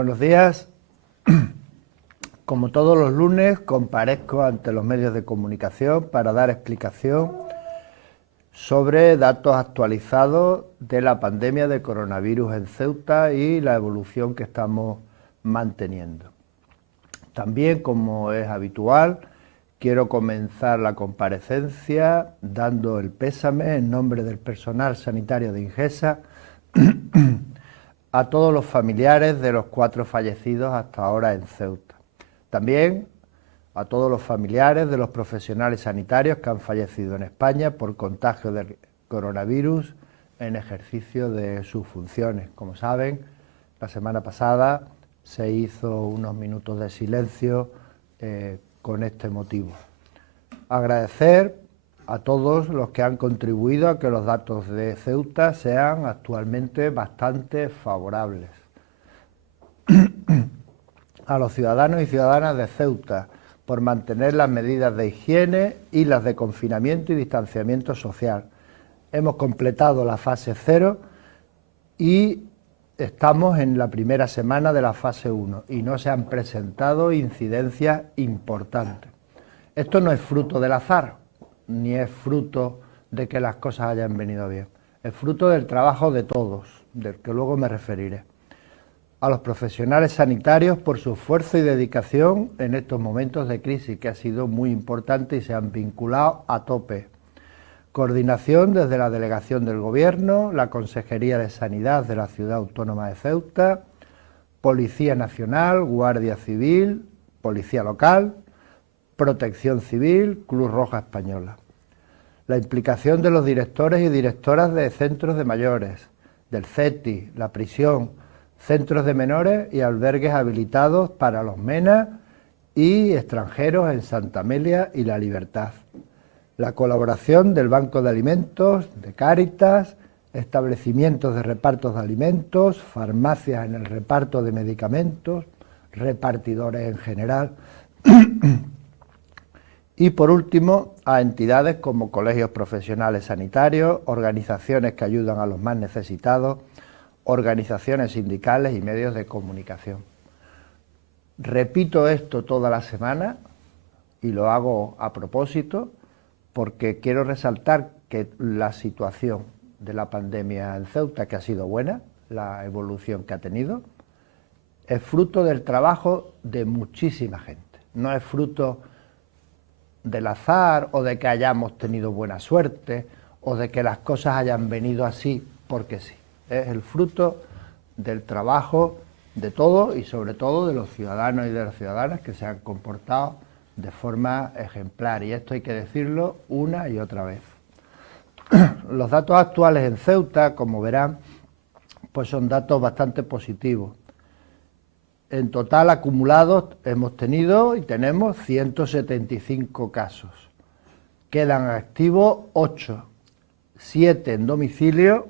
Buenos días. Como todos los lunes, comparezco ante los medios de comunicación para dar explicación sobre datos actualizados de la pandemia de coronavirus en Ceuta y la evolución que estamos manteniendo. También, como es habitual, quiero comenzar la comparecencia dando el pésame en nombre del personal sanitario de Ingesa a todos los familiares de los 4 fallecidos hasta ahora en Ceuta. También a todos los familiares de los profesionales sanitarios que han fallecido en España por contagio del coronavirus en ejercicio de sus funciones. Como saben, la semana pasada se hizo unos minutos de silencio con este motivo. Agradecer a todos los que han contribuido a que los datos de Ceuta sean actualmente bastante favorables. A los ciudadanos y ciudadanas de Ceuta por mantener las medidas de higiene y las de confinamiento y distanciamiento social. Hemos completado la fase 0 y estamos en la primera semana de la fase 1 y no se han presentado incidencias importantes. Esto no es fruto del azar, ni es fruto de que las cosas hayan venido bien. Es fruto del trabajo de todos, del que luego me referiré. A los profesionales sanitarios por su esfuerzo y dedicación en estos momentos de crisis, que ha sido muy importante y se han vinculado a tope. Coordinación desde la Delegación del Gobierno, la Consejería de Sanidad de la Ciudad Autónoma de Ceuta, Policía Nacional, Guardia Civil, Policía Local, Protección Civil, Cruz Roja Española. La implicación de los directores y directoras de centros de mayores, del CETI, la prisión, centros de menores y albergues habilitados para los MENA y extranjeros en Santa Amelia y La Libertad. La colaboración del Banco de Alimentos, de Cáritas, establecimientos de repartos de alimentos, farmacias en el reparto de medicamentos, repartidores en general. Y por último, a entidades como colegios profesionales sanitarios, organizaciones que ayudan a los más necesitados, organizaciones sindicales y medios de comunicación. Repito esto toda la semana y lo hago a propósito porque quiero resaltar que la situación de la pandemia en Ceuta, que ha sido buena, la evolución que ha tenido, es fruto del trabajo de muchísima gente. No es fruto del azar o de que hayamos tenido buena suerte o de que las cosas hayan venido así porque sí. Es el fruto del trabajo de todos y sobre todo de los ciudadanos y de las ciudadanas que se han comportado de forma ejemplar, y esto hay que decirlo una y otra vez. Los datos actuales en Ceuta, como verán, pues son datos bastante positivos. En total acumulados hemos tenido y tenemos 175 casos. Quedan activos 8, 7 en domicilio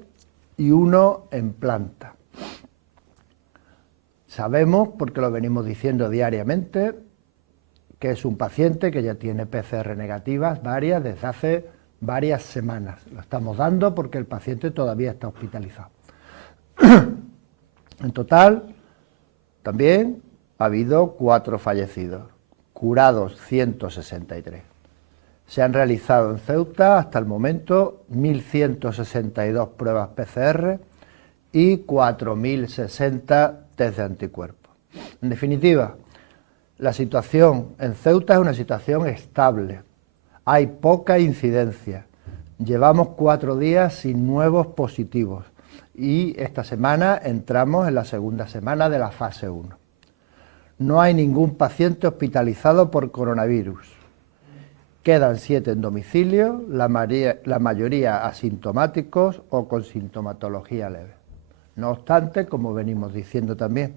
y 1 en planta. Sabemos, porque lo venimos diciendo diariamente, que es un paciente que ya tiene PCR negativas varias desde hace varias semanas. Lo estamos dando porque el paciente todavía está hospitalizado. En total, también ha habido 4 fallecidos, curados 163. Se han realizado en Ceuta hasta el momento 1.162 pruebas PCR y 4.060 test de anticuerpos. En definitiva, la situación en Ceuta es una situación estable. Hay poca incidencia. Llevamos 4 días sin nuevos positivos y esta semana entramos en la segunda semana de la fase 1. No hay ningún paciente hospitalizado por coronavirus. Quedan 7 en domicilio, la mayoría asintomáticos o con sintomatología leve. No obstante, como venimos diciendo también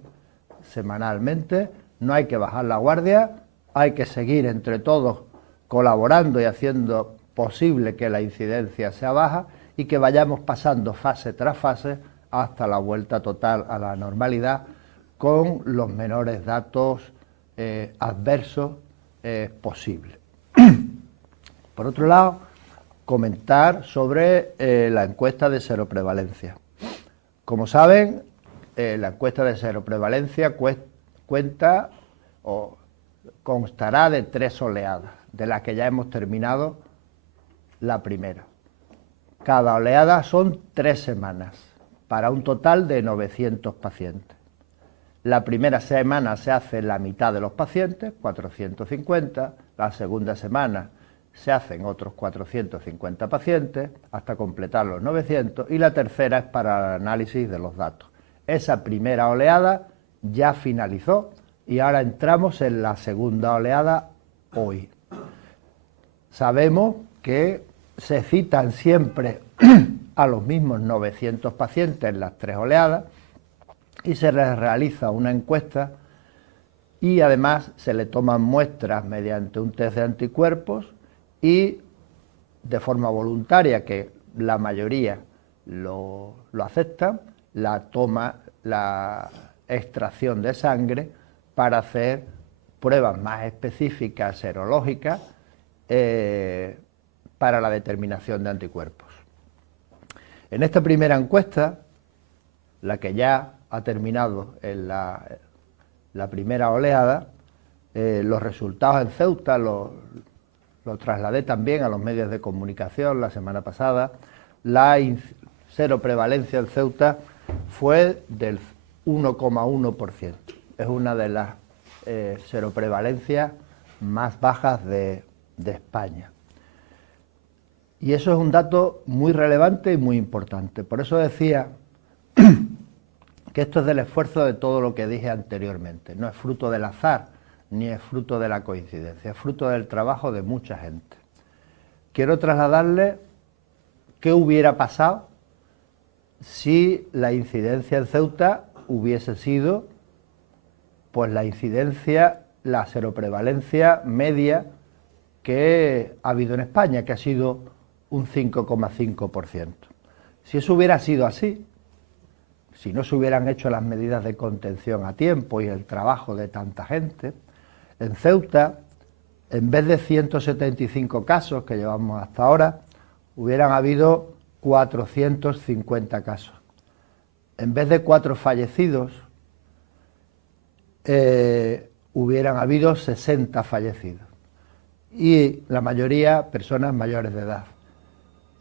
semanalmente, no hay que bajar la guardia, hay que seguir entre todos colaborando y haciendo posible que la incidencia sea baja y que vayamos pasando fase tras fase hasta la vuelta total a la normalidad con los menores datos adversos posibles. Por otro lado, comentar sobre la encuesta de seroprevalencia. Como saben, la encuesta de seroprevalencia cuenta o constará de 3 oleadas, de las que ya hemos terminado la primera. Cada oleada son 3 semanas, para un total de 900 pacientes. La primera semana se hace la mitad de los pacientes, 450, la segunda semana se hacen otros 450 pacientes hasta completar los 900 y la tercera es para el análisis de los datos. Esa primera oleada ya finalizó y ahora entramos en la segunda oleada hoy. Sabemos que se citan siempre a los mismos 900 pacientes en las 3 oleadas y se les realiza una encuesta y además se le toman muestras mediante un test de anticuerpos y de forma voluntaria, que la mayoría lo aceptan, la extracción de sangre para hacer pruebas más específicas serológicas para la determinación de anticuerpos. En esta primera encuesta, la que ya ha terminado en la primera oleada, los resultados en Ceuta lo trasladé también a los medios de comunicación la semana pasada. La seroprevalencia en Ceuta fue del 1,1%. Es una de las seroprevalencias más bajas de España. Y eso es un dato muy relevante y muy importante. Por eso decía que esto es del esfuerzo de todo lo que dije anteriormente. No es fruto del azar, ni es fruto de la coincidencia, es fruto del trabajo de mucha gente. Quiero trasladarle qué hubiera pasado si la incidencia en Ceuta hubiese sido, pues la incidencia, la seroprevalencia media que ha habido en España, que ha sido un 5,5%. Si eso hubiera sido así, si no se hubieran hecho las medidas de contención a tiempo y el trabajo de tanta gente, en Ceuta, en vez de 175 casos que llevamos hasta ahora, hubieran habido 450 casos. En vez de 4 fallecidos, hubieran habido 60 fallecidos. Y la mayoría personas mayores de edad.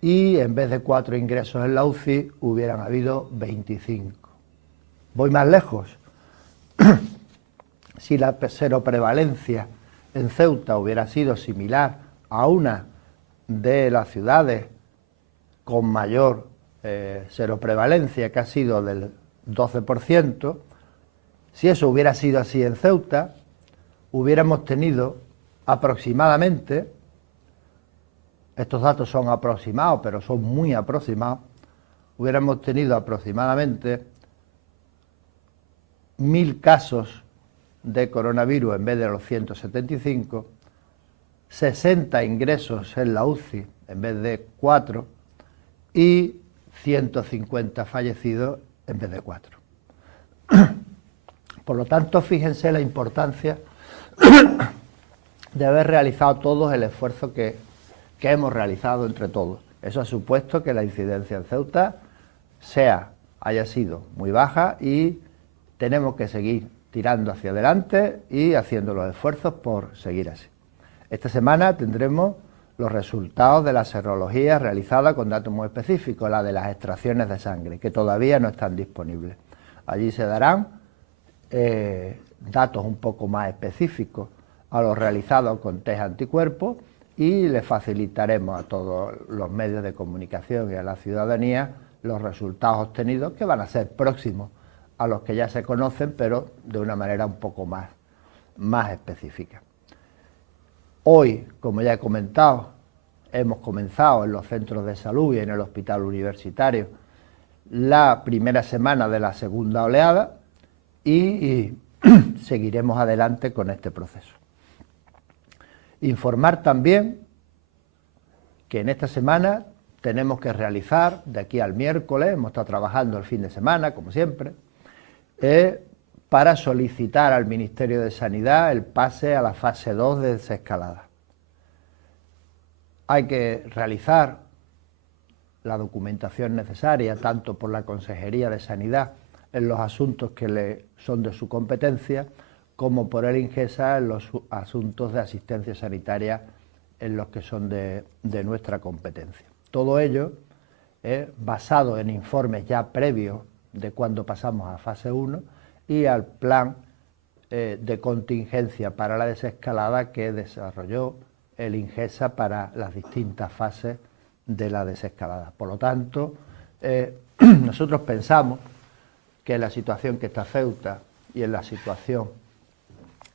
Y en vez de 4 ingresos en la UCI, hubieran habido 25. Voy más lejos. Si la seroprevalencia en Ceuta hubiera sido similar a una de las ciudades con mayor seroprevalencia, que ha sido del 12%, si eso hubiera sido así en Ceuta, hubiéramos tenido aproximadamente, estos datos son aproximados, pero son muy aproximados, hubiéramos tenido aproximadamente 1000 casos de coronavirus en vez de los 175, 60 ingresos en la UCI en vez de 4 y 150 fallecidos en vez de 4. Por lo tanto, fíjense la importancia de haber realizado todos el esfuerzo que hemos realizado entre todos. Eso ha supuesto que la incidencia en Ceuta haya sido muy baja y tenemos que seguir tirando hacia adelante y haciendo los esfuerzos por seguir así. Esta semana tendremos los resultados de la serología realizada con datos muy específicos, la de las extracciones de sangre, que todavía no están disponibles. Allí se darán datos un poco más específicos a los realizados con test anticuerpos y le facilitaremos a todos los medios de comunicación y a la ciudadanía los resultados obtenidos, que van a ser próximos a los que ya se conocen, pero de una manera un poco más específica. Hoy, como ya he comentado, hemos comenzado en los centros de salud y en el hospital universitario la primera semana de la segunda oleada y seguiremos adelante con este proceso. Informar también que en esta semana tenemos que realizar, de aquí al miércoles, hemos estado trabajando el fin de semana, como siempre, para solicitar al Ministerio de Sanidad el pase a la fase 2 de desescalada. Hay que realizar la documentación necesaria, tanto por la Consejería de Sanidad en los asuntos que son de su competencia, como por el INGESA en los asuntos de asistencia sanitaria en los que son de nuestra competencia. Todo ello basado en informes ya previos de cuando pasamos a fase 1 y al plan de contingencia para la desescalada que desarrolló el INGESA para las distintas fases de la desescalada. Por lo tanto, nosotros pensamos que en la situación que está Ceuta y en la situación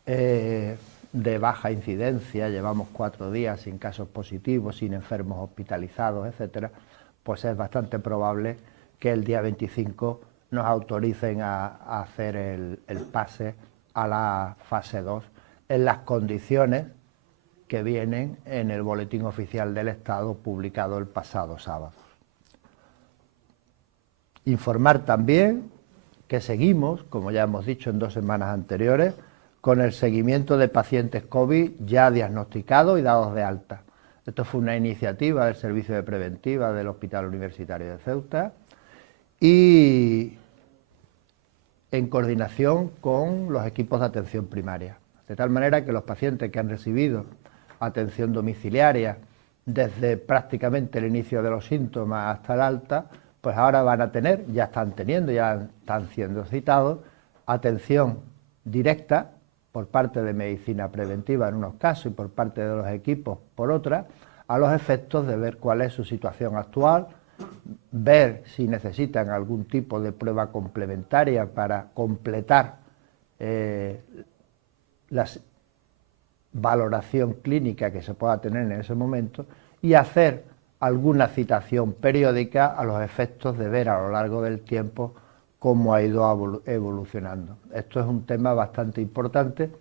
de baja incidencia, llevamos 4 días sin casos positivos, sin enfermos hospitalizados, etcétera, pues es bastante probable que el día 25 nos autoricen a hacer el pase a la fase 2 en las condiciones que vienen en el Boletín Oficial del Estado publicado el pasado sábado. Informar también que seguimos, como ya hemos dicho en 2 semanas anteriores, con el seguimiento de pacientes COVID ya diagnosticados y dados de alta. Esto fue una iniciativa del Servicio de Preventiva del Hospital Universitario de Ceuta y en coordinación con los equipos de atención primaria. De tal manera que los pacientes que han recibido atención domiciliaria desde prácticamente el inicio de los síntomas hasta el alta, pues ahora van a tener, ya están teniendo, ya están siendo citados, atención directa por parte de medicina preventiva en unos casos y por parte de los equipos por otras, a los efectos de ver cuál es su situación actual, ver si necesitan algún tipo de prueba complementaria para completar la valoración clínica que se pueda tener en ese momento y hacer alguna citación periódica a los efectos de ver a lo largo del tiempo cómo ha ido evolucionando. Esto es un tema bastante importante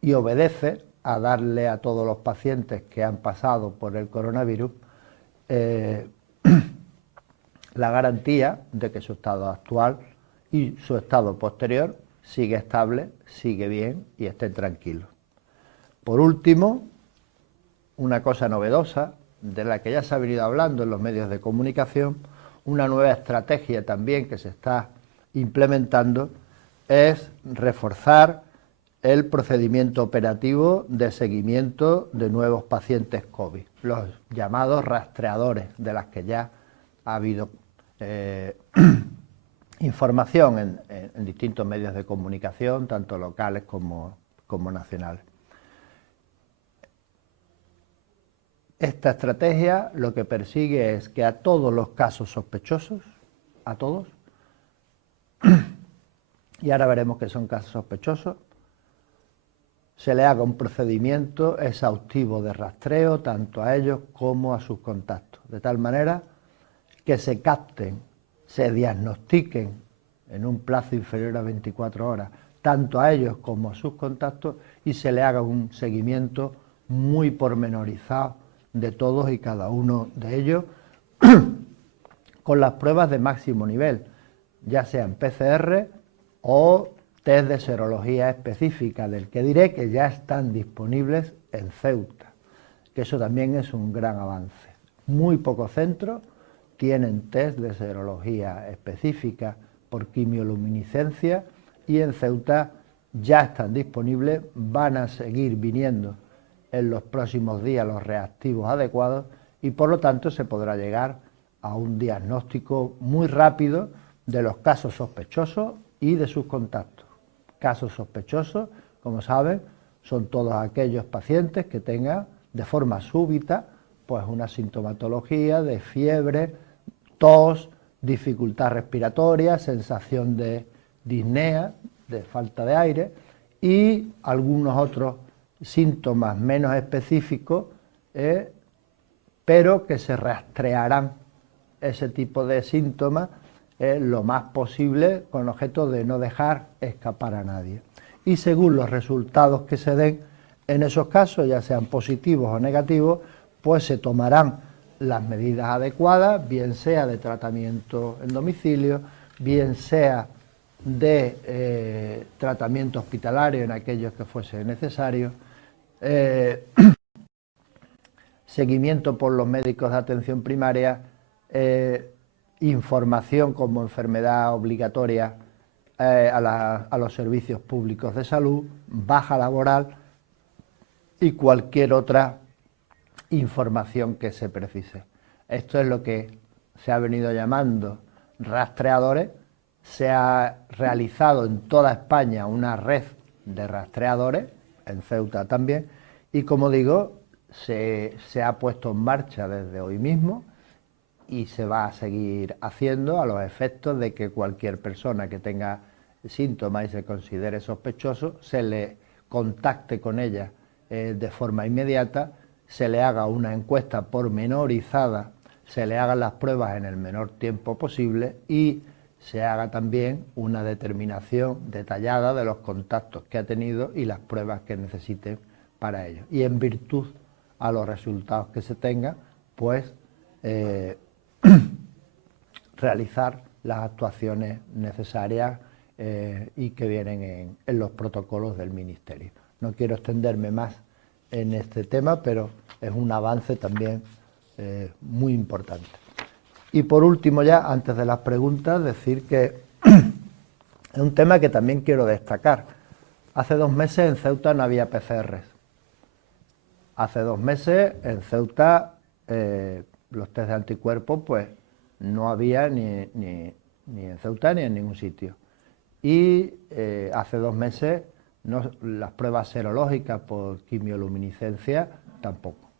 y obedece a darle a todos los pacientes que han pasado por el coronavirus la garantía de que su estado actual y su estado posterior sigue estable, sigue bien y estén tranquilos. Por último, una cosa novedosa, de la que ya se ha venido hablando en los medios de comunicación, una nueva estrategia también que se está implementando, es reforzar el procedimiento operativo de seguimiento de nuevos pacientes COVID, los llamados rastreadores, de las que ya ha habido información en distintos medios de comunicación, tanto locales como nacionales. Esta estrategia lo que persigue es que a todos los casos sospechosos, a todos, y ahora veremos que son casos sospechosos, se le haga un procedimiento exhaustivo de rastreo tanto a ellos como a sus contactos, de tal manera que se capten, se diagnostiquen en un plazo inferior a 24 horas, tanto a ellos como a sus contactos, y se le haga un seguimiento muy pormenorizado de todos y cada uno de ellos, con las pruebas de máximo nivel, ya sean PCR o test de serología específica, del que diré que ya están disponibles en Ceuta, que eso también es un gran avance. Muy pocos centros tienen test de serología específica por quimioluminiscencia y en Ceuta ya están disponibles, van a seguir viniendo en los próximos días los reactivos adecuados y por lo tanto se podrá llegar a un diagnóstico muy rápido de los casos sospechosos y de sus contactos. Casos sospechosos, como saben, son todos aquellos pacientes que tengan de forma súbita pues una sintomatología de fiebre, tos, dificultad respiratoria, sensación de disnea, de falta de aire y algunos otros síntomas menos específicos, pero que se rastrearán ese tipo de síntomas lo más posible con objeto de no dejar escapar a nadie. Y según los resultados que se den en esos casos, ya sean positivos o negativos, pues se tomarán las medidas adecuadas, bien sea de tratamiento en domicilio, bien sea de tratamiento hospitalario en aquellos que fuese necesario, seguimiento por los médicos de atención primaria información como enfermedad obligatoria a los servicios públicos de salud, baja laboral y cualquier otra información que se precise. Esto es lo que se ha venido llamando rastreadores. Se ha realizado en toda España una red de rastreadores, en Ceuta también, y como digo, se ha puesto en marcha desde hoy mismo y se va a seguir haciendo a los efectos de que cualquier persona que tenga síntomas y se considere sospechoso, se le contacte con ella de forma inmediata, se le haga una encuesta pormenorizada, se le hagan las pruebas en el menor tiempo posible y se haga también una determinación detallada de los contactos que ha tenido y las pruebas que necesite para ello. Y en virtud a los resultados que se tengan, pues realizar las actuaciones necesarias y que vienen en los protocolos del Ministerio. No quiero extenderme más en este tema, pero es un avance también muy importante. Y por último ya, antes de las preguntas, decir que es un tema que también quiero destacar. Hace 2 meses en Ceuta no había PCRs. Hace 2 meses en Ceuta los test de anticuerpos pues no había ni en Ceuta ni en ningún sitio. Y hace 2 meses las pruebas serológicas por quimioluminiscencia tampoco.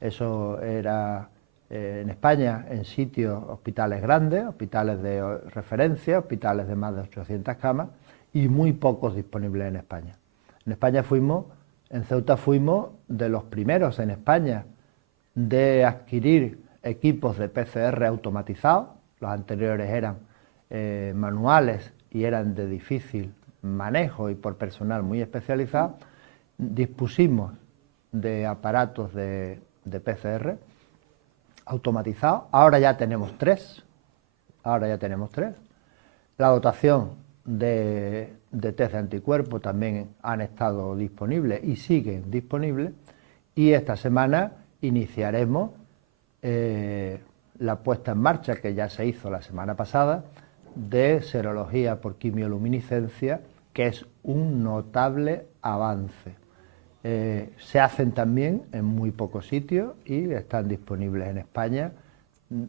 Eso era en España en sitios, hospitales grandes, hospitales de referencia, hospitales de más de 800 camas y muy pocos disponibles en España. En Ceuta fuimos de los primeros en España de adquirir equipos de PCR automatizados. Los anteriores eran manuales y eran de difícil manejo y por personal muy especializado. Dispusimos de aparatos de PCR automatizados. Ahora ya tenemos 3. La dotación de test de anticuerpos también han estado disponibles y siguen disponibles. Y esta semana iniciaremos la puesta en marcha, que ya se hizo la semana pasada, de serología por quimioluminiscencia, que es un notable avance. Se hacen también en muy pocos sitios y están disponibles en España,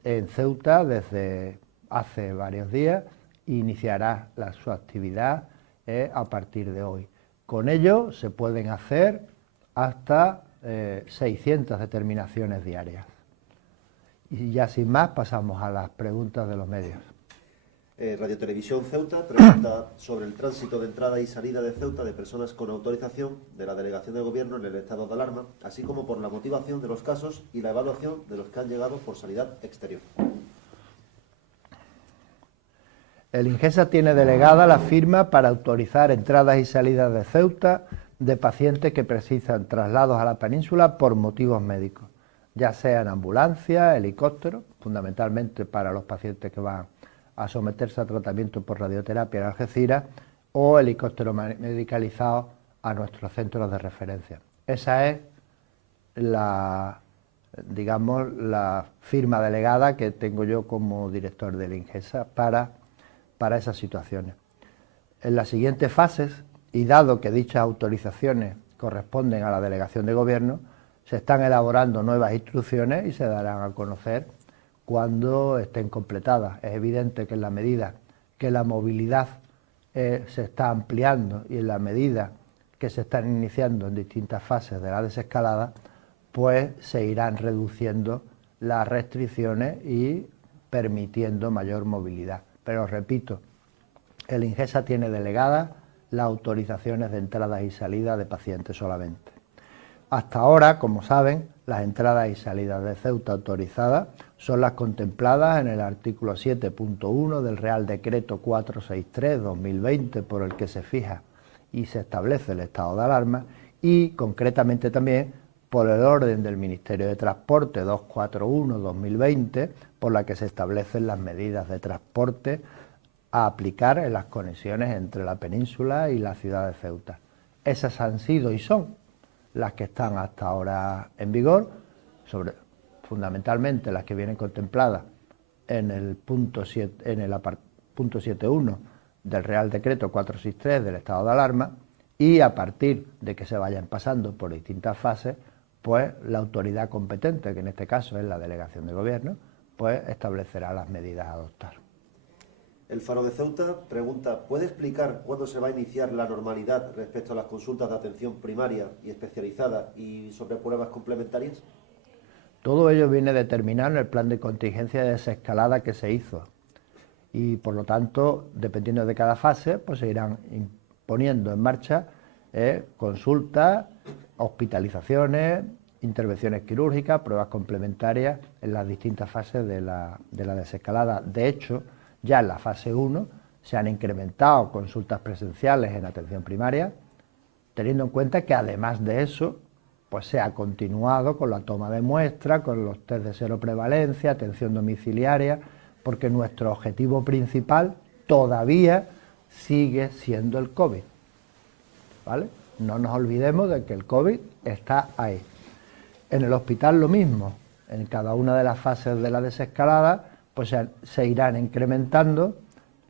en Ceuta desde hace varios días, e iniciará su actividad a partir de hoy. Con ello se pueden hacer hasta 600 determinaciones diarias. Y ya sin más pasamos a las preguntas de los medios. Radio Televisión Ceuta pregunta sobre el tránsito de entrada y salida de Ceuta de personas con autorización de la Delegación de Gobierno en el estado de alarma, así como por la motivación de los casos y la evaluación de los que han llegado por sanidad exterior. El INGESA tiene delegada la firma para autorizar entradas y salidas de Ceuta de pacientes que precisan traslados a la península por motivos médicos, ya sea en ambulancia, helicóptero, fundamentalmente para los pacientes que van a someterse a tratamiento por radioterapia en Algeciras, o helicóptero medicalizado a nuestros centros de referencia. Esa es la firma delegada que tengo yo como director del INGESA para esas situaciones. En las siguientes fases, y dado que dichas autorizaciones corresponden a la Delegación de Gobierno, se están elaborando nuevas instrucciones y se darán a conocer cuando estén completadas. Es evidente que en la medida que la movilidad se está ampliando y en la medida que se están iniciando en distintas fases de la desescalada, pues se irán reduciendo las restricciones y permitiendo mayor movilidad. Pero repito, el INGESA tiene delegadas las autorizaciones de entradas y salidas de pacientes solamente. Hasta ahora, como saben, las entradas y salidas de Ceuta autorizadas son las contempladas en el artículo 7.1 del Real Decreto 463/2020, por el que se fija y se establece el estado de alarma, y concretamente también por el orden del Ministerio de Transporte 241/2020, por la que se establecen las medidas de transporte a aplicar en las conexiones entre la península y la ciudad de Ceuta. Esas han sido y son las que están hasta ahora en vigor, fundamentalmente las que vienen contempladas en el punto 7.1 del Real Decreto 463 del estado de alarma, y a partir de que se vayan pasando por distintas fases, pues la autoridad competente, que en este caso es la Delegación de Gobierno, pues establecerá las medidas a adoptar. El Faro de Ceuta pregunta, ¿puede explicar cuándo se va a iniciar la normalidad respecto a las consultas de atención primaria y especializada y sobre pruebas complementarias? Todo ello viene determinado en el plan de contingencia de desescalada que se hizo y, por lo tanto, dependiendo de cada fase, pues se irán poniendo en marcha consultas, hospitalizaciones, intervenciones quirúrgicas, pruebas complementarias en las distintas fases de la desescalada. De hecho, ya en la fase 1 se han incrementado consultas presenciales en atención primaria, teniendo en cuenta que además de eso, pues se ha continuado con la toma de muestras, con los test de seroprevalencia, atención domiciliaria, porque nuestro objetivo principal todavía sigue siendo el COVID, ¿vale? No nos olvidemos de que el COVID está ahí. En el hospital lo mismo, en cada una de las fases de la desescalada, pues se irán incrementando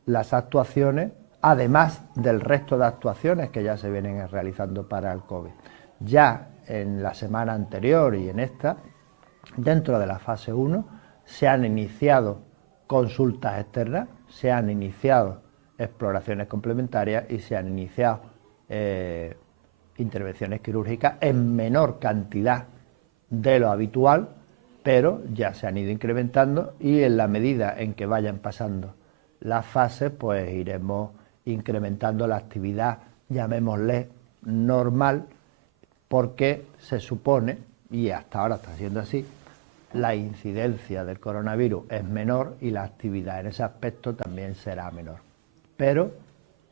las actuaciones, además del resto de actuaciones que ya se vienen realizando para el COVID. Ya en la semana anterior y en esta, dentro de la fase 1, se han iniciado consultas externas, se han iniciado exploraciones complementarias y se han iniciado intervenciones quirúrgicas en menor cantidad de lo habitual, pero ya se han ido incrementando y en la medida en que vayan pasando las fases, pues iremos incrementando la actividad, llamémosle normal, porque se supone, y hasta ahora está siendo así, la incidencia del coronavirus es menor y la actividad en ese aspecto también será menor, pero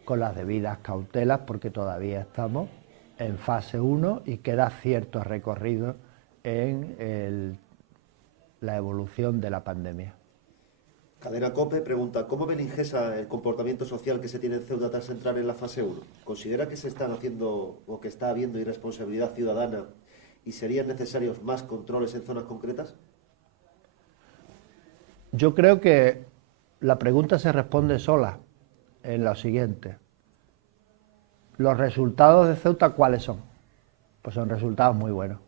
con las debidas cautelas, porque todavía estamos en fase 1 y queda cierto recorrido en la evolución de la pandemia. Cadena COPE pregunta, ¿cómo ve el INGESA el comportamiento social que se tiene en Ceuta tras entrar en la fase 1? ¿Considera que se están haciendo o que está habiendo irresponsabilidad ciudadana y serían necesarios más controles en zonas concretas? Yo creo que la pregunta se responde sola en lo siguiente. ¿Los resultados de Ceuta cuáles son? Pues son resultados muy buenos.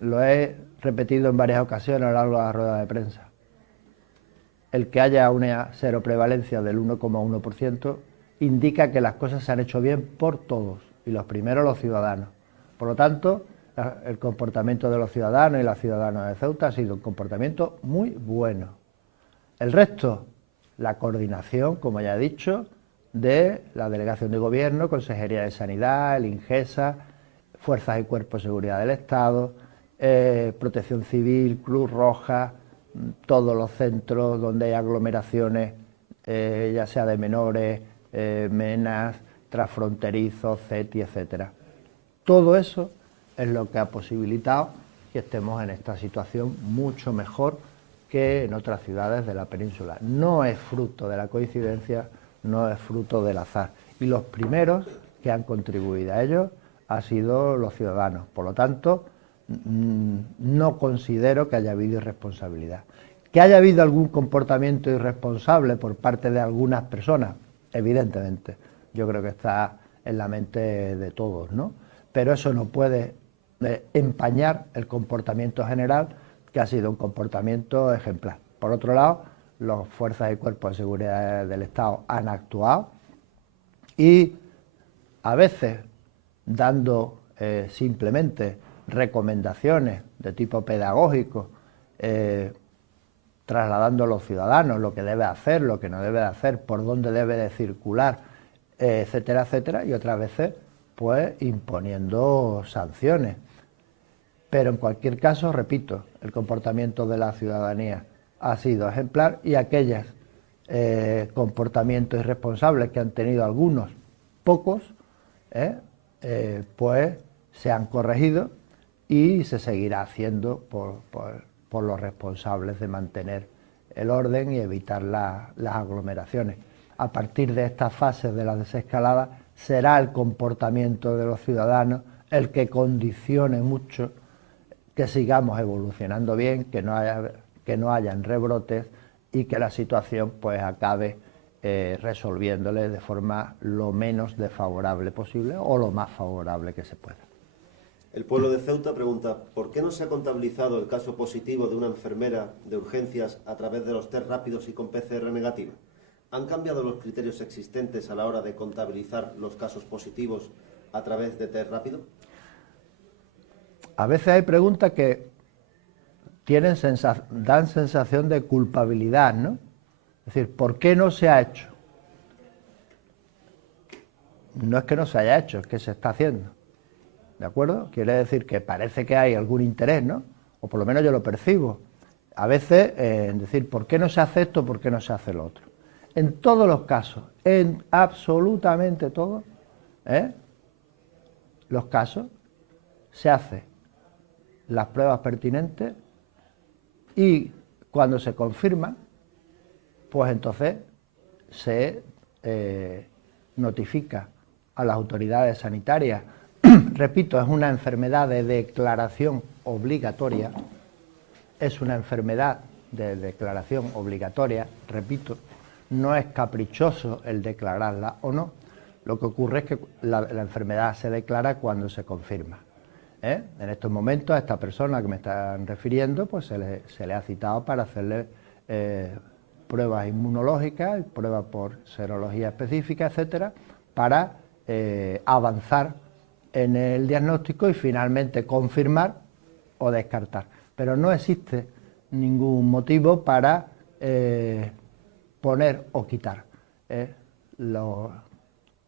Lo he repetido en varias ocasiones a lo largo de la rueda de prensa. El que haya una seroprevalencia del 1,1% indica que las cosas se han hecho bien por todos, y los primeros los ciudadanos. Por lo tanto, el comportamiento de los ciudadanos y las ciudadanas de Ceuta ha sido un comportamiento muy bueno. El resto, la coordinación, como ya he dicho, de la Delegación de Gobierno, Consejería de Sanidad, el INGESA, Fuerzas y Cuerpos de Seguridad del Estado, Protección Civil, Cruz Roja, todos los centros donde hay aglomeraciones, ya sea de menores, menas, transfronterizos, CETI, etcétera. Todo eso es lo que ha posibilitado que estemos en esta situación mucho mejor que en otras ciudades de la península. No es fruto de la coincidencia, no es fruto del azar. Y los primeros que han contribuido a ello han sido los ciudadanos. Por lo tanto, no considero que haya habido irresponsabilidad. Que haya habido algún comportamiento irresponsable por parte de algunas personas, evidentemente, yo creo que está en la mente de todos, ¿no? Pero eso no puede empañar el comportamiento general, que ha sido un comportamiento ejemplar. Por otro lado, las fuerzas y cuerpos de seguridad del Estado han actuado y a veces dando simplemente recomendaciones de tipo pedagógico, trasladando a los ciudadanos lo que debe hacer, lo que no debe hacer, por dónde debe de circular, etcétera, etcétera, y otras veces pues imponiendo sanciones. Pero en cualquier caso, repito, el comportamiento de la ciudadanía ha sido ejemplar y aquellos comportamientos irresponsables que han tenido algunos, pocos, pues se han corregido y se seguirá haciendo por los responsables de mantener el orden y evitar las aglomeraciones. A partir de estas fases de la desescalada será el comportamiento de los ciudadanos el que condicione mucho que sigamos evolucionando bien, que que no hayan rebrotes y que la situación pues acabe resolviéndole de forma lo menos desfavorable posible o lo más favorable que se pueda. El pueblo de Ceuta pregunta, ¿por qué no se ha contabilizado el caso positivo de una enfermera de urgencias a través de los test rápidos y con PCR negativa? ¿Han cambiado los criterios existentes a la hora de contabilizar los casos positivos a través de test rápido? A veces hay preguntas que dan sensación de culpabilidad, ¿no? Es decir, ¿por qué no se ha hecho? No es que no se haya hecho, es que se está haciendo. ¿De acuerdo? Quiere decir que parece que hay algún interés, ¿no? O por lo menos yo lo percibo. A veces en decir, ¿por qué no se hace esto? ¿Por qué no se hace lo otro? En todos los casos, en absolutamente todos, los casos, se hacen las pruebas pertinentes y cuando se confirman, pues entonces se notifica a las autoridades sanitarias. Repito, es una enfermedad de declaración obligatoria, es una enfermedad de declaración obligatoria, repito, no es caprichoso el declararla o no, lo que ocurre es que la enfermedad se declara cuando se confirma. En estos momentos a esta persona que me están refiriendo, pues se le ha citado para hacerle pruebas inmunológicas, pruebas por serología específica, etcétera, para avanzar en el diagnóstico y finalmente confirmar o descartar. Pero no existe ningún motivo para poner o quitar.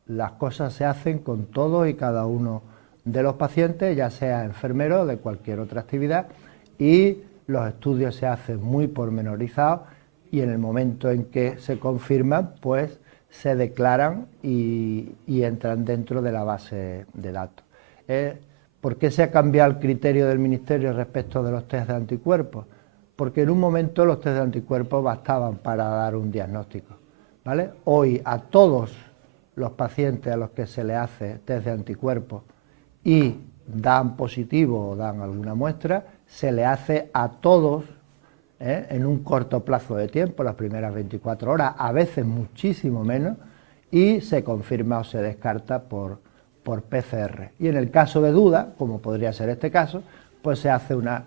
Las cosas se hacen con todos y cada uno de los pacientes, ya sea enfermero o de cualquier otra actividad, y los estudios se hacen muy pormenorizados y en el momento en que se confirman, pues se declaran y entran dentro de la base de datos. ¿Por qué se ha cambiado el criterio del Ministerio respecto de los test de anticuerpos? Porque en un momento los test de anticuerpos bastaban para dar un diagnóstico, ¿vale? Hoy a todos los pacientes a los que se le hace test de anticuerpos y dan positivo o dan alguna muestra, se le hace a todos en un corto plazo de tiempo, las primeras 24 horas, a veces muchísimo menos, y se confirma o se descarta por PCR. Y en el caso de duda, como podría ser este caso, pues se hace una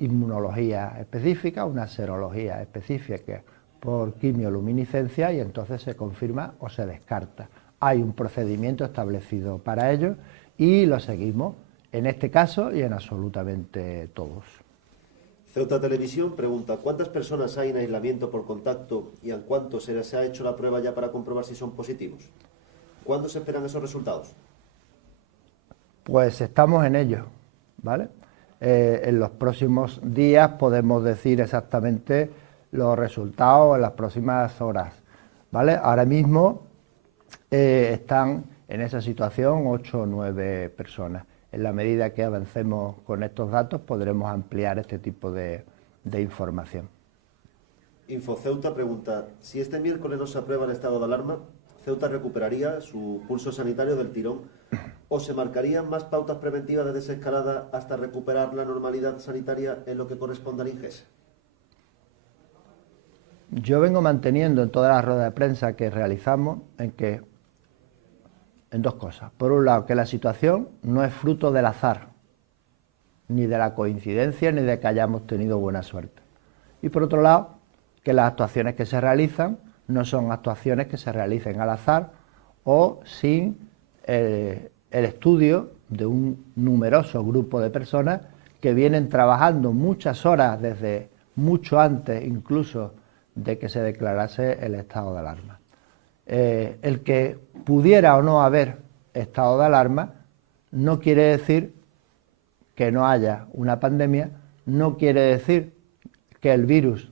inmunología específica, una serología específica por quimioluminiscencia y entonces se confirma o se descarta. Hay un procedimiento establecido para ello y lo seguimos en este caso y en absolutamente todos. Ceuta Televisión pregunta, ¿cuántas personas hay en aislamiento por contacto y a cuánto se les ha hecho la prueba ya para comprobar si son positivos? ¿Cuándo se esperan esos resultados? Pues estamos en ello, ¿vale? En los próximos días podemos decir exactamente los resultados en las próximas horas, ¿vale? Ahora mismo están en esa situación 8 o 9 personas. En la medida que avancemos con estos datos podremos ampliar este tipo de información. InfoCeuta pregunta, si este miércoles no se aprueba el estado de alarma, ¿Ceuta recuperaría su pulso sanitario del tirón o se marcarían más pautas preventivas de desescalada hasta recuperar la normalidad sanitaria en lo que corresponde al INGES? Yo vengo manteniendo en todas las ruedas de prensa que realizamos en dos cosas. Por un lado, que la situación no es fruto del azar, ni de la coincidencia, ni de que hayamos tenido buena suerte. Y por otro lado, que las actuaciones que se realizan no son actuaciones que se realicen al azar o sin el estudio de un numeroso grupo de personas que vienen trabajando muchas horas desde mucho antes incluso de que se declarase el estado de alarma. El que pudiera o no haber estado de alarma no quiere decir que no haya una pandemia, no quiere decir que el virus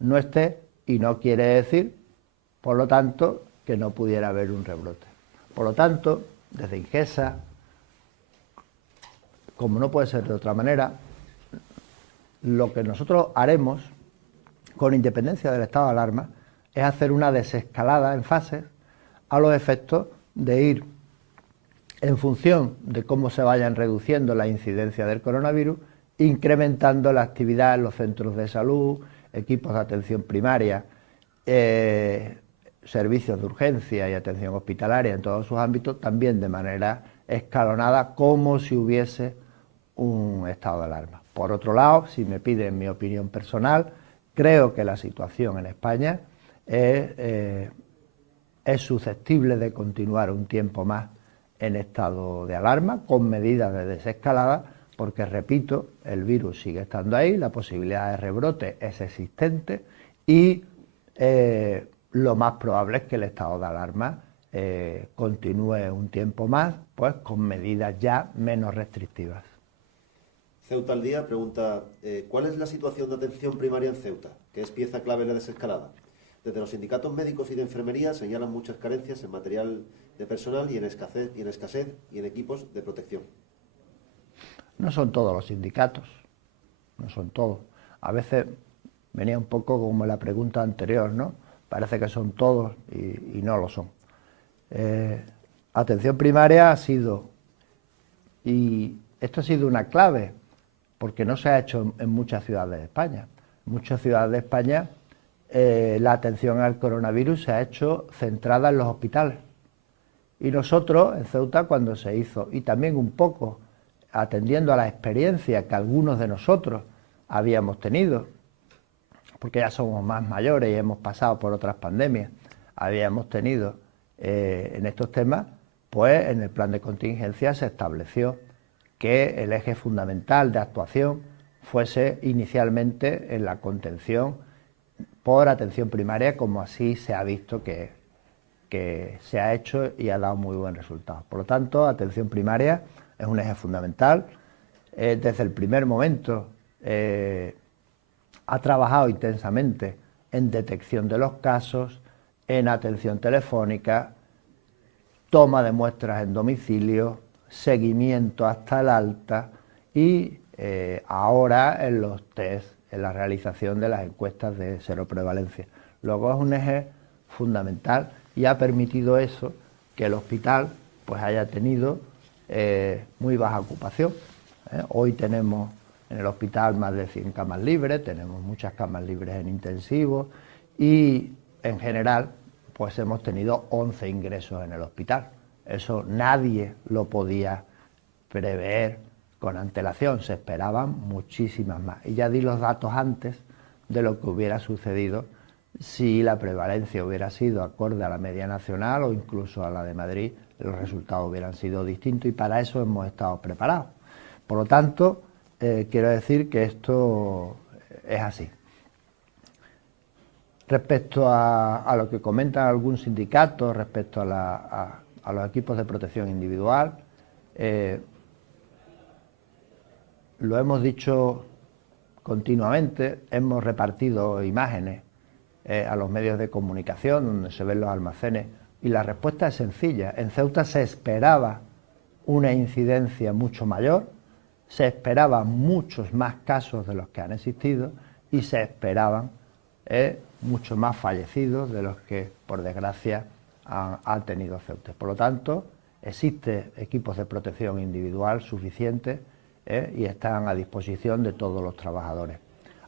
no esté y no quiere decir, por lo tanto, que no pudiera haber un rebrote. Por lo tanto, desde INGESA, como no puede ser de otra manera, lo que nosotros haremos, con independencia del estado de alarma, es hacer una desescalada en fases a los efectos de ir en función de cómo se vayan reduciendo la incidencia del coronavirus, incrementando la actividad en los centros de salud, equipos de atención primaria, servicios de urgencia y atención hospitalaria en todos sus ámbitos, también de manera escalonada, como si hubiese un estado de alarma. Por otro lado, si me piden mi opinión personal, creo que la situación en España es susceptible de continuar un tiempo más en estado de alarma, con medidas de desescalada, porque, repito, el virus sigue estando ahí, la posibilidad de rebrote es existente y lo más probable es que el estado de alarma continúe un tiempo más, pues con medidas ya menos restrictivas. Ceuta al Día pregunta, ¿cuál es la situación de atención primaria en Ceuta, que es pieza clave en la desescalada? Desde los sindicatos médicos y de enfermería señalan muchas carencias en material de personal y en escasez y en equipos de protección. No son todos los sindicatos, no son todos. A veces venía un poco como la pregunta anterior, ¿no? Parece que son todos y no lo son. Atención primaria ha sido, y esto ha sido una clave, porque no se ha hecho en muchas ciudades de España. En muchas ciudades de España la atención al coronavirus se ha hecho centrada en los hospitales. Y nosotros, en Ceuta, cuando se hizo, y también un poco atendiendo a la experiencia que algunos de nosotros habíamos tenido, porque ya somos más mayores y hemos pasado por otras pandemias, habíamos tenido en estos temas, pues en el plan de contingencia se estableció que el eje fundamental de actuación fuese inicialmente en la contención por atención primaria, como así se ha visto que se ha hecho y ha dado muy buen resultado. Por lo tanto, atención primaria es un eje fundamental. Desde el primer momento ha trabajado intensamente en detección de los casos, en atención telefónica, toma de muestras en domicilio, seguimiento hasta el alta y ahora en los test, en la realización de las encuestas de seroprevalencia. Luego es un eje fundamental y ha permitido eso, que el hospital pues haya tenido muy baja ocupación. Hoy tenemos en el hospital más de 100 camas libres, tenemos muchas camas libres en intensivos y en general pues hemos tenido 11 ingresos en el hospital. Eso nadie lo podía prever con antelación, se esperaban muchísimas más. Y ya di los datos antes de lo que hubiera sucedido si la prevalencia hubiera sido acorde a la media nacional o incluso a la de Madrid, los resultados hubieran sido distintos y para eso hemos estado preparados. Por lo tanto, quiero decir que esto es así. Respecto a lo que comentan algún sindicato, respecto a los equipos de protección individual, lo hemos dicho continuamente, hemos repartido imágenes a los medios de comunicación donde se ven los almacenes y la respuesta es sencilla. En Ceuta se esperaba una incidencia mucho mayor, se esperaban muchos más casos de los que han existido y se esperaban muchos más fallecidos de los que, por desgracia, ha tenido Ceuta. Por lo tanto, existen equipos de protección individual suficientes y están a disposición de todos los trabajadores.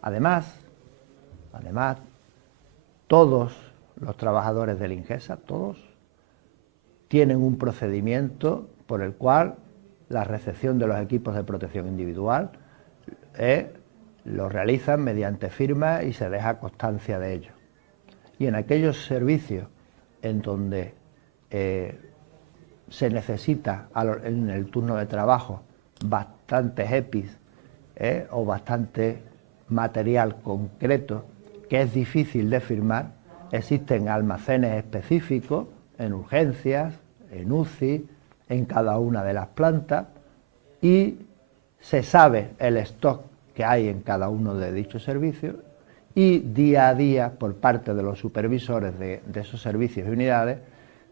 Además, todos los trabajadores del Ingesa, todos, tienen un procedimiento por el cual la recepción de los equipos de protección individual lo realizan mediante firma y se deja constancia de ello. Y en aquellos servicios en donde se necesita en el turno de trabajo bastantes EPIs o bastante material concreto que es difícil de firmar, existen almacenes específicos en urgencias, en UCI, en cada una de las plantas y se sabe el stock que hay en cada uno de dichos servicios y día a día por parte de los supervisores de esos servicios y unidades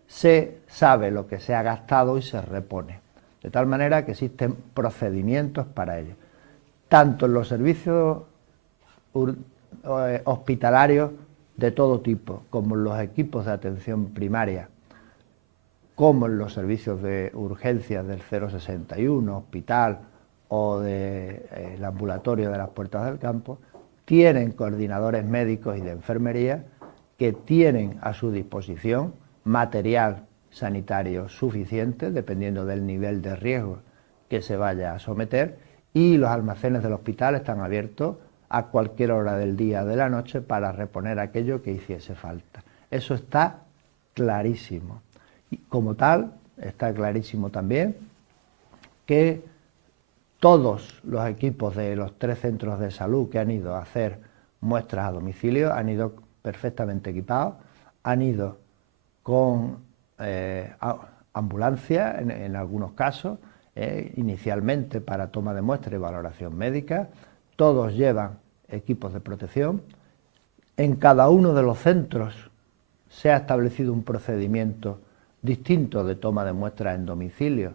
se sabe lo que se ha gastado y se repone. De tal manera que existen procedimientos para ello. Tanto en los servicios hospitalarios de todo tipo, como en los equipos de atención primaria, como en los servicios de urgencias del 061, hospital o del ambulatorio de las Puertas del Campo, tienen coordinadores médicos y de enfermería que tienen a su disposición material sanitario suficiente, dependiendo del nivel de riesgo que se vaya a someter, y los almacenes del hospital están abiertos a cualquier hora del día o de la noche para reponer aquello que hiciese falta. Eso está clarísimo. Y como tal, está clarísimo también que todos los equipos de los 3 centros de salud que han ido a hacer muestras a domicilio han ido perfectamente equipados, han ido con ambulancia en algunos casos, inicialmente para toma de muestra y valoración médica. Todos llevan equipos de protección. En cada uno de los centros se ha establecido un procedimiento distinto de toma de muestras en domicilio,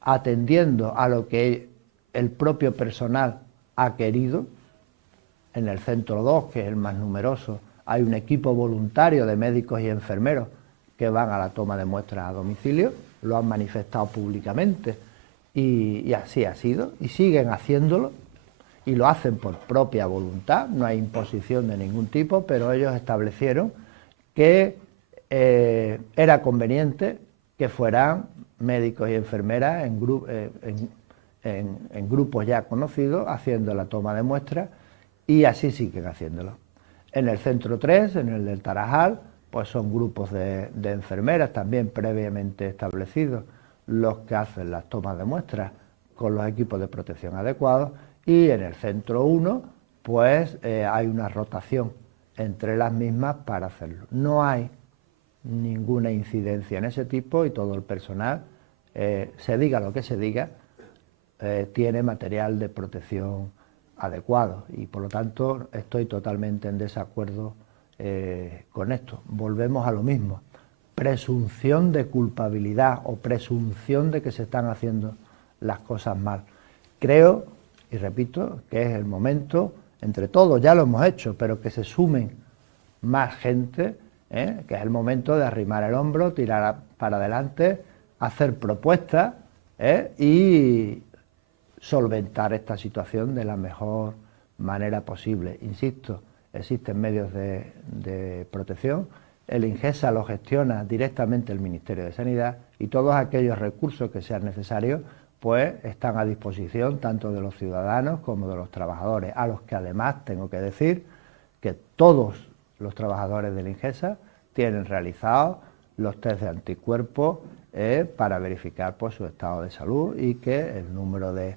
atendiendo a lo que el propio personal ha querido. En el centro 2, que es el más numeroso, hay un equipo voluntario de médicos y enfermeros que van a la toma de muestras a domicilio, lo han manifestado públicamente y así ha sido, y siguen haciéndolo, y lo hacen por propia voluntad, no hay imposición de ningún tipo, pero ellos establecieron que era conveniente que fueran médicos y enfermeras en grupos ya conocidos, haciendo la toma de muestras, y así siguen haciéndolo. En el centro 3, en el del Tarajal, pues son grupos de enfermeras también previamente establecidos los que hacen las tomas de muestras con los equipos de protección adecuados, y en el centro 1 pues hay una rotación entre las mismas para hacerlo. No hay ninguna incidencia en ese tipo y todo el personal, se diga lo que se diga, tiene material de protección adecuado, y por lo tanto estoy totalmente en desacuerdo con esto. Volvemos a lo mismo, presunción de culpabilidad o presunción de que se están haciendo las cosas mal. Creo, y repito, que es el momento, entre todos ya lo hemos hecho, pero que se sumen más gente, que es el momento de arrimar el hombro, tirar para adelante, hacer propuestas y solventar esta situación de la mejor manera posible. Insisto, existen medios de protección, el INGESA lo gestiona directamente el Ministerio de Sanidad, y todos aquellos recursos que sean necesarios pues están a disposición tanto de los ciudadanos como de los trabajadores, a los que además tengo que decir que todos los trabajadores del INGESA tienen realizados los test de anticuerpos para verificar pues su estado de salud, y que el número de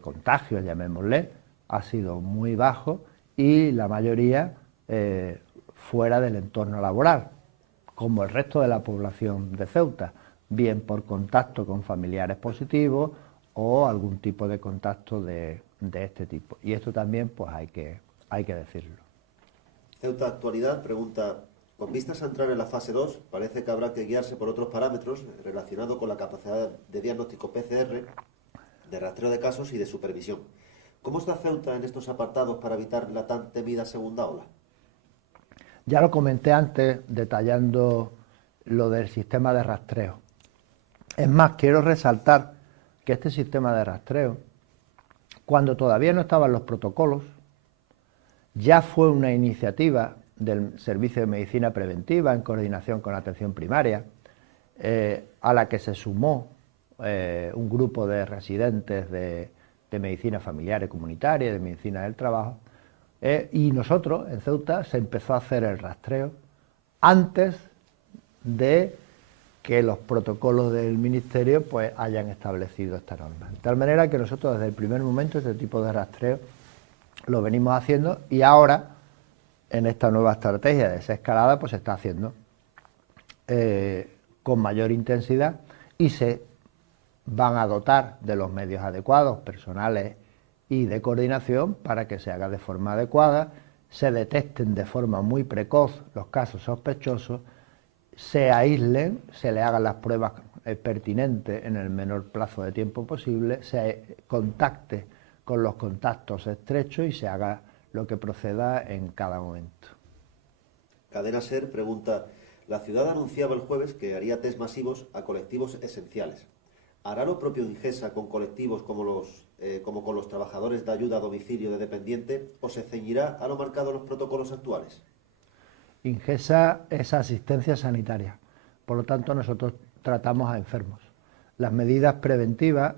contagios, llamémosle, ha sido muy bajo, y la mayoría fuera del entorno laboral, como el resto de la población de Ceuta, bien por contacto con familiares positivos o algún tipo de contacto de este tipo. Y esto también pues hay que decirlo. Ceuta Actualidad pregunta: con vistas a entrar en la fase 2, parece que habrá que guiarse por otros parámetros relacionados con la capacidad de diagnóstico PCR, de rastreo de casos y de supervisión. ¿Cómo está Ceuta en estos apartados para evitar la tan temida segunda ola? Ya lo comenté antes detallando lo del sistema de rastreo. Es más, quiero resaltar que este sistema de rastreo, cuando todavía no estaban los protocolos, ya fue una iniciativa del Servicio de Medicina Preventiva en coordinación con la atención primaria, a la que se sumó un grupo de residentes de medicina familiar y comunitaria, de medicina del trabajo, y nosotros en Ceuta se empezó a hacer el rastreo antes de que los protocolos del Ministerio pues hayan establecido esta norma. De tal manera que nosotros desde el primer momento este tipo de rastreo lo venimos haciendo, y ahora en esta nueva estrategia de desescalada pues se está haciendo con mayor intensidad, y se van a dotar de los medios adecuados, personales y de coordinación, para que se haga de forma adecuada, se detecten de forma muy precoz los casos sospechosos, se aíslen, se le hagan las pruebas pertinentes en el menor plazo de tiempo posible, se contacte con los contactos estrechos y se haga lo que proceda en cada momento. Cadena SER pregunta: la ciudad anunciaba el jueves que haría test masivos a colectivos esenciales. ¿Hará lo propio Ingesa con colectivos como con los trabajadores de ayuda a domicilio de dependiente o se ceñirá a lo marcado en los protocolos actuales? Ingesa es asistencia sanitaria, por lo tanto nosotros tratamos a enfermos. Las medidas preventivas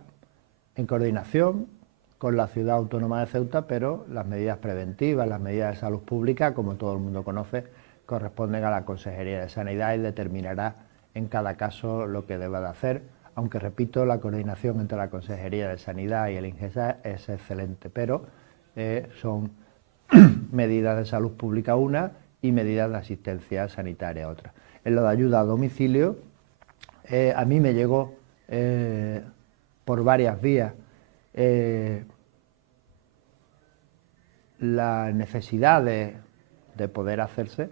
en coordinación con la Ciudad Autónoma de Ceuta, pero las medidas preventivas, las medidas de salud pública, como todo el mundo conoce, corresponden a la Consejería de Sanidad y determinará en cada caso lo que deba de hacer, aunque repito, la coordinación entre la Consejería de Sanidad y el Ingesa es excelente, pero son medidas de salud pública una y medidas de asistencia sanitaria otra. En lo de ayuda a domicilio, a mí me llegó por varias vías la necesidad de poder hacerse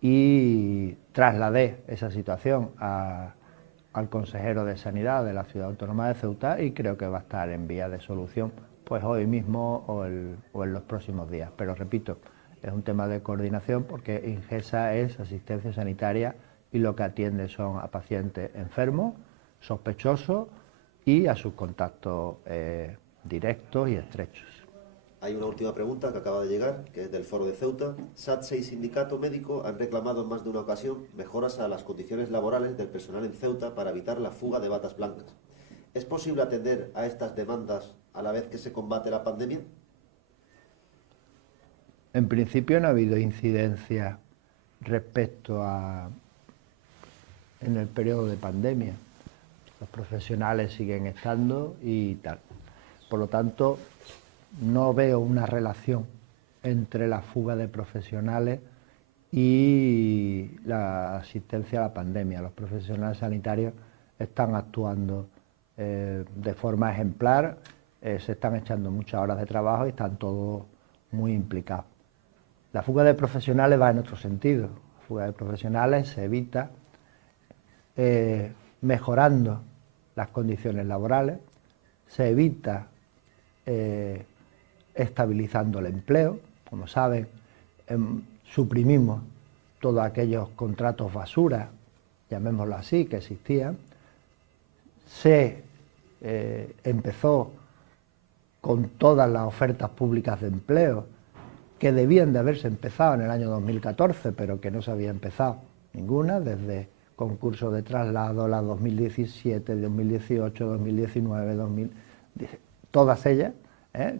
y trasladé esa situación al consejero de Sanidad de la Ciudad Autónoma de Ceuta y creo que va a estar en vía de solución pues hoy mismo o en los próximos días. Pero repito, es un tema de coordinación porque Ingesa es asistencia sanitaria y lo que atiende son a pacientes enfermos, sospechosos y a sus contactos directos y estrechos. Hay una última pregunta que acaba de llegar, que es del Foro de Ceuta. SATSE y Sindicato Médico han reclamado en más de una ocasión mejoras a las condiciones laborales del personal en Ceuta para evitar la fuga de batas blancas. ¿Es posible atender a estas demandas a la vez que se combate la pandemia? En principio no ha habido incidencia respecto a en el periodo de pandemia. Los profesionales siguen estando y tal. Por lo tanto, no veo una relación entre la fuga de profesionales y la asistencia a la pandemia. Los profesionales sanitarios están actuando de forma ejemplar, se están echando muchas horas de trabajo y están todos muy implicados. La fuga de profesionales va en otro sentido. La fuga de profesionales se evita mejorando las condiciones laborales, se evita estabilizando el empleo. Como saben, suprimimos todos aquellos contratos basura, llamémoslo así, que existían. Se empezó con todas las ofertas públicas de empleo que debían de haberse empezado en el año 2014, pero que no se había empezado ninguna, desde concursos de traslado, la 2017, 2018, 2019, todas ellas,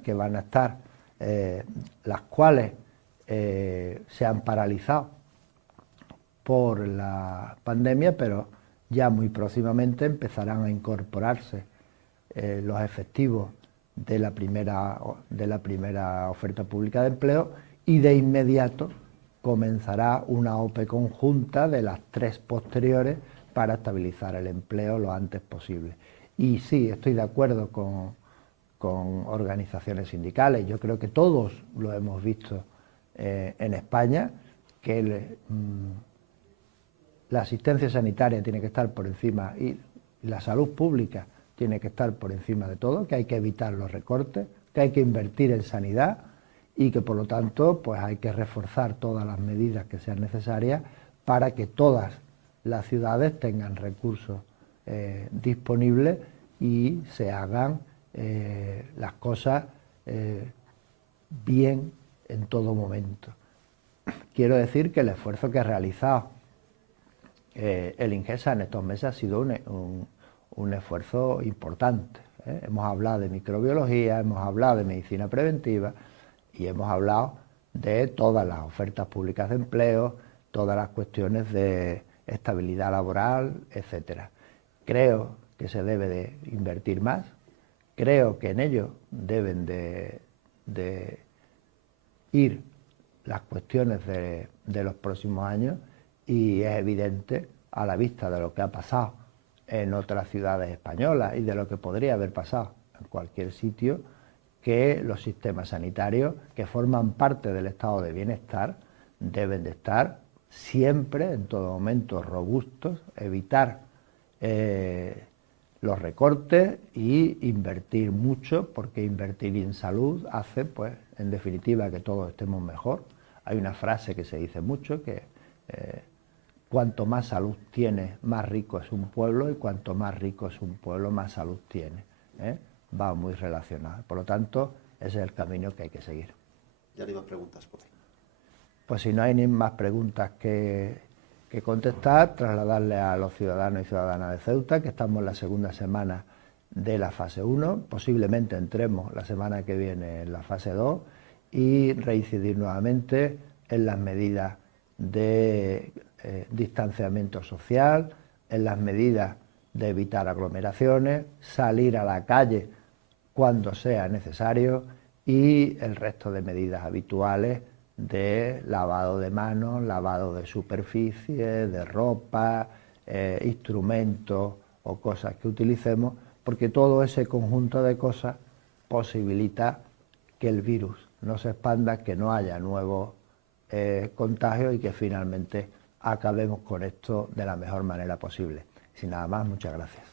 que van a estar, las cuales se han paralizado por la pandemia, pero ya muy próximamente empezarán a incorporarse los efectivos de la primera oferta pública de empleo y de inmediato comenzará una OPE conjunta de las 3 posteriores para estabilizar el empleo lo antes posible. Y sí, estoy de acuerdo con organizaciones sindicales, yo creo que todos lo hemos visto en España, que la asistencia sanitaria tiene que estar por encima y la salud pública tiene que estar por encima de todo, que hay que evitar los recortes, que hay que invertir en sanidad y que por lo tanto pues hay que reforzar todas las medidas que sean necesarias para que todas las ciudades tengan recursos disponibles y se hagan las cosas bien en todo momento. Quiero decir que el esfuerzo que ha realizado el Ingesa en estos meses ha sido un esfuerzo importante. Hemos hablado de microbiología, hemos hablado de medicina preventiva y hemos hablado de todas las ofertas públicas de empleo, todas las cuestiones de estabilidad laboral, etcétera. Creo que se debe de invertir más, creo que en ello deben de ir las cuestiones de los próximos años y es evidente a la vista de lo que ha pasado en otras ciudades españolas y de lo que podría haber pasado en cualquier sitio, que los sistemas sanitarios que forman parte del estado de bienestar deben de estar siempre, en todo momento, robustos, evitar los recortes y invertir mucho, porque invertir en salud hace, pues, en definitiva, que todos estemos mejor. Hay una frase que se dice mucho, que cuanto más salud tiene, más rico es un pueblo, y cuanto más rico es un pueblo, más salud tiene. Va muy relacionado. Por lo tanto, ese es el camino que hay que seguir. Ya no hay más preguntas por ahí. Pues si no hay ni más preguntas que contestar, trasladarle a los ciudadanos y ciudadanas de Ceuta que estamos en la segunda semana de la fase 1, posiblemente entremos la semana que viene en la fase 2 y reincidir nuevamente en las medidas de distanciamiento social, en las medidas de evitar aglomeraciones, salir a la calle cuando sea necesario y el resto de medidas habituales de lavado de manos, lavado de superficie, de ropa, instrumentos o cosas que utilicemos, porque todo ese conjunto de cosas posibilita que el virus no se expanda, que no haya nuevos contagios y que finalmente acabemos con esto de la mejor manera posible. Sin nada más, muchas gracias.